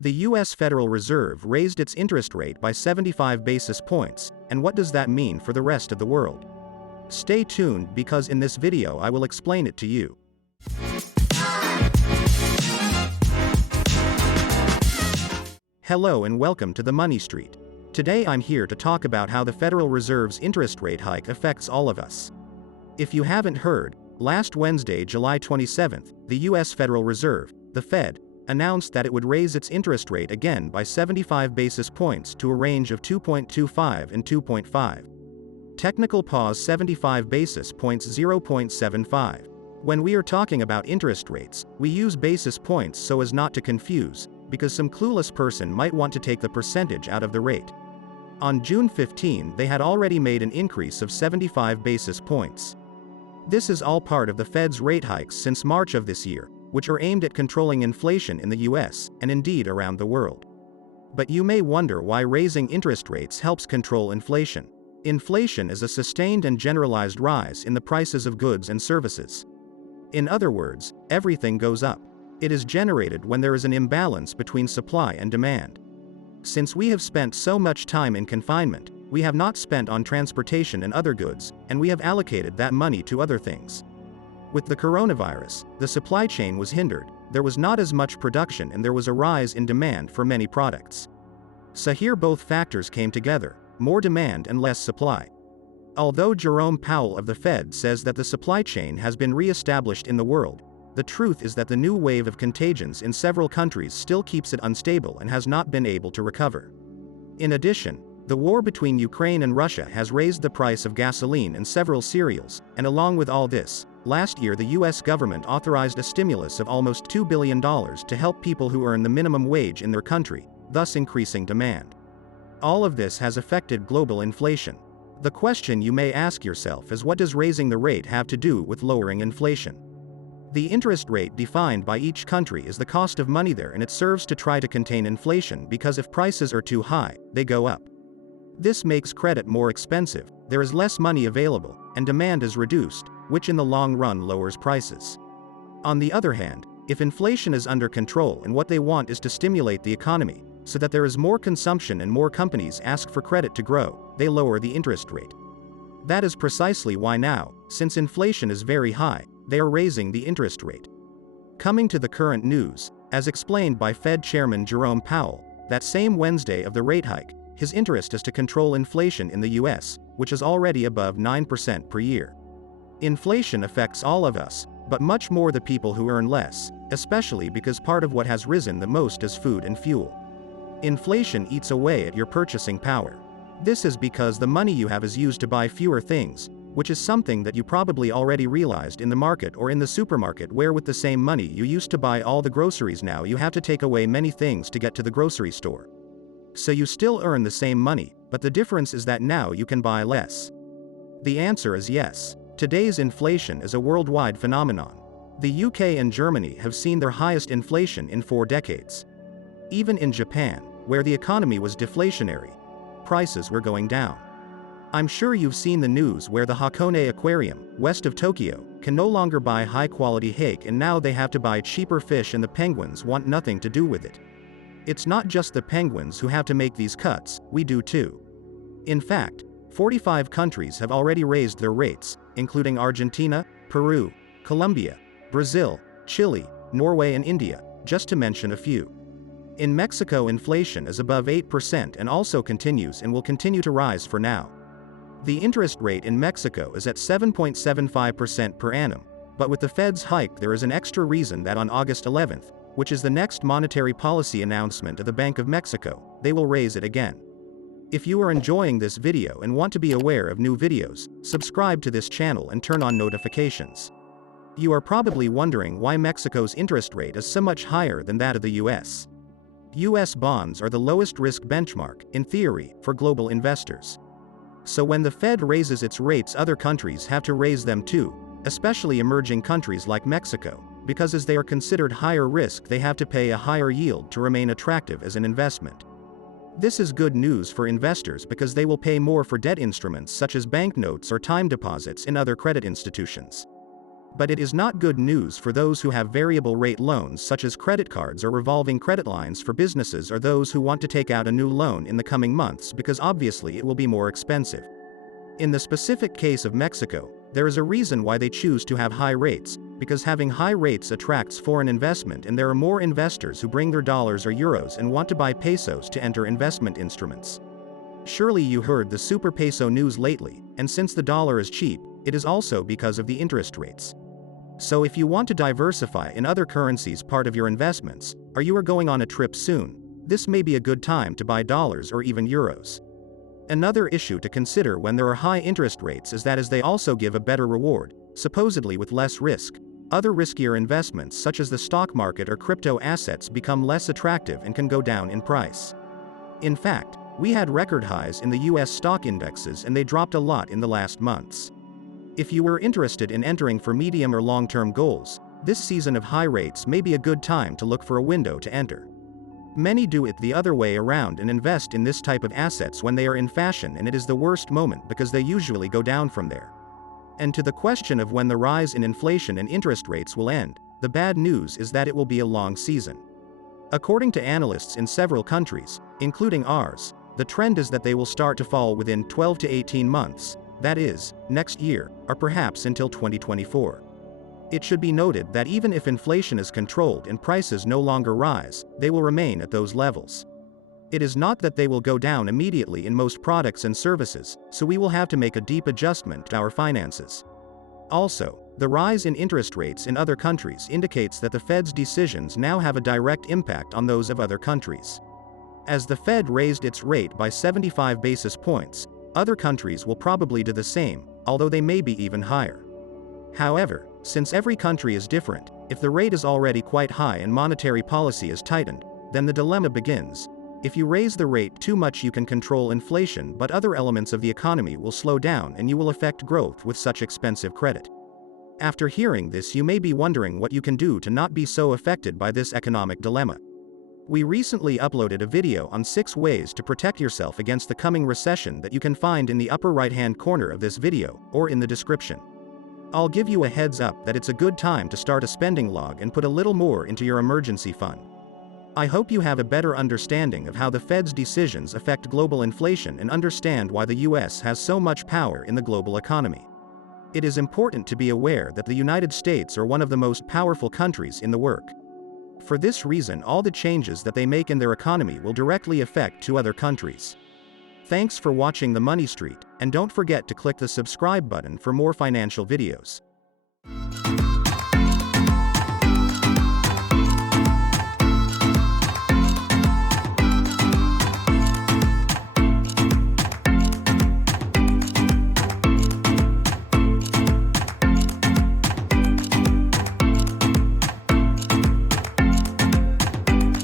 The U.S. Federal Reserve raised its interest rate by 75 basis points, and what does that mean for the rest of the world? Stay tuned because in this video I will explain it to you. Hello and welcome to the Money Street. Today I'm here to talk about how the Federal Reserve's interest rate hike affects all of us. If you haven't heard, last Wednesday, July 27th, the U.S. Federal Reserve, the Fed, announced that it would raise its interest rate again by 75 basis points to a range of 2.25 and 2.5. Technical pause 75 basis points 0.75. When we are talking about interest rates, we use basis points so as not to confuse, because some clueless person might want to take the percentage out of the rate. On June 15, they had already made an increase of 75 basis points. This is all part of the Fed's rate hikes since March of this year, which are aimed at controlling inflation in the US, and indeed around the world. But you may wonder why raising interest rates helps control inflation. Inflation is a sustained and generalized rise in the prices of goods and services. In other words, everything goes up. It is generated when there is an imbalance between supply and demand. Since we have spent so much time in confinement, we have not spent on transportation and other goods, and we have allocated that money to other things. With the coronavirus, the supply chain was hindered, there was not as much production and there was a rise in demand for many products. So here both factors came together, more demand and less supply. Although Jerome Powell of the Fed says that the supply chain has been re-established in the world, the truth is that the new wave of contagions in several countries still keeps it unstable and has not been able to recover. In addition, the war between Ukraine and Russia has raised the price of gasoline and several cereals, and along with all this, last year the US government authorized a stimulus of almost $2 billion to help people who earn the minimum wage in their country, thus increasing demand. All of this has affected global inflation. The question you may ask yourself is, what does raising the rate have to do with lowering inflation? The interest rate defined by each country is the cost of money there, and it serves to try to contain inflation because if prices are too high, they go up. This makes credit more expensive, there is less money available, and demand is reduced, which in the long run lowers prices. On the other hand, if inflation is under control and what they want is to stimulate the economy, so that there is more consumption and more companies ask for credit to grow, they lower the interest rate. That is precisely why now, since inflation is very high, they are raising the interest rate. Coming to the current news, as explained by Fed Chairman Jerome Powell, that same Wednesday of the rate hike, his interest is to control inflation in the US, which is already above 9% per year. Inflation affects all of us, but much more the people who earn less, especially because part of what has risen the most is food and fuel. Inflation eats away at your purchasing power. This is because the money you have is used to buy fewer things, which is something that you probably already realized in the market or in the supermarket, where with the same money you used to buy all the groceries, now you have to take away many things to get to the grocery store. So you still earn the same money, but the difference is that now you can buy less. The answer is yes. Today's inflation is a worldwide phenomenon. The UK and Germany have seen their highest inflation in 4 decades. Even in Japan, where the economy was deflationary, prices were going down. I'm sure you've seen the news where the Hakone Aquarium, west of Tokyo, can no longer buy high-quality hake, and now they have to buy cheaper fish, and the penguins want nothing to do with it. It's not just the penguins who have to make these cuts, we do too. In fact, 45 countries have already raised their rates, including Argentina, Peru, Colombia, Brazil, Chile, Norway and India, just to mention a few. In Mexico, inflation is above 8% and also continues and will continue to rise for now. The interest rate in Mexico is at 7.75% per annum, but with the Fed's hike there is an extra reason that on August 11th, which is the next monetary policy announcement of the Bank of Mexico, they will raise it again. If you are enjoying this video and want to be aware of new videos, subscribe to this channel and turn on notifications. You are probably wondering why Mexico's interest rate is so much higher than that of the US. US bonds are the lowest risk benchmark, in theory, for global investors. So when the Fed raises its rates, other countries have to raise them too, especially emerging countries like Mexico, because as they are considered higher risk, they have to pay a higher yield to remain attractive as an investment. This is good news for investors because they will pay more for debt instruments such as banknotes or time deposits in other credit institutions. But it is not good news for those who have variable rate loans such as credit cards or revolving credit lines for businesses or those who want to take out a new loan in the coming months because obviously it will be more expensive. In the specific case of Mexico, there is a reason why they choose to have high rates, because having high rates attracts foreign investment and there are more investors who bring their dollars or euros and want to buy pesos to enter investment instruments. Surely you heard the super peso news lately, and since the dollar is cheap, it is also because of the interest rates. So if you want to diversify in other currencies part of your investments, or you are going on a trip soon, this may be a good time to buy dollars or even euros. Another issue to consider when there are high interest rates is that as they also give a better reward, supposedly with less risk, other riskier investments such as the stock market or crypto assets become less attractive and can go down in price. In fact, we had record highs in the US stock indexes and they dropped a lot in the last months. If you were interested in entering for medium or long-term goals, this season of high rates may be a good time to look for a window to enter. Many do it the other way around and invest in this type of assets when they are in fashion, and it is the worst moment because they usually go down from there. And to the question of when the rise in inflation and interest rates will end, the bad news is that it will be a long season. According to analysts in several countries, including ours, the trend is that they will start to fall within 12 to 18 months, that is, next year, or perhaps until 2024. It should be noted that even if inflation is controlled and prices no longer rise, they will remain at those levels. It is not that they will go down immediately in most products and services, so we will have to make a deep adjustment to our finances. Also, the rise in interest rates in other countries indicates that the Fed's decisions now have a direct impact on those of other countries. As the Fed raised its rate by 75 basis points, other countries will probably do the same, although they may be even higher. However, since every country is different, if the rate is already quite high and monetary policy is tightened, then the dilemma begins. If you raise the rate too much, you can control inflation, but other elements of the economy will slow down and you will affect growth with such expensive credit. After hearing this, you may be wondering what you can do to not be so affected by this economic dilemma. We recently uploaded a video on 6 ways to protect yourself against the coming recession that you can find in the upper right-hand corner of this video, or in the description. I'll give you a heads up that it's a good time to start a spending log and put a little more into your emergency fund. I hope you have a better understanding of how the Fed's decisions affect global inflation and understand why the US has so much power in the global economy. It is important to be aware that the United States are one of the most powerful countries in the world. For this reason, all the changes that they make in their economy will directly affect 2 other countries. Thanks for watching The Money Street, and don't forget to click the subscribe button for more financial videos.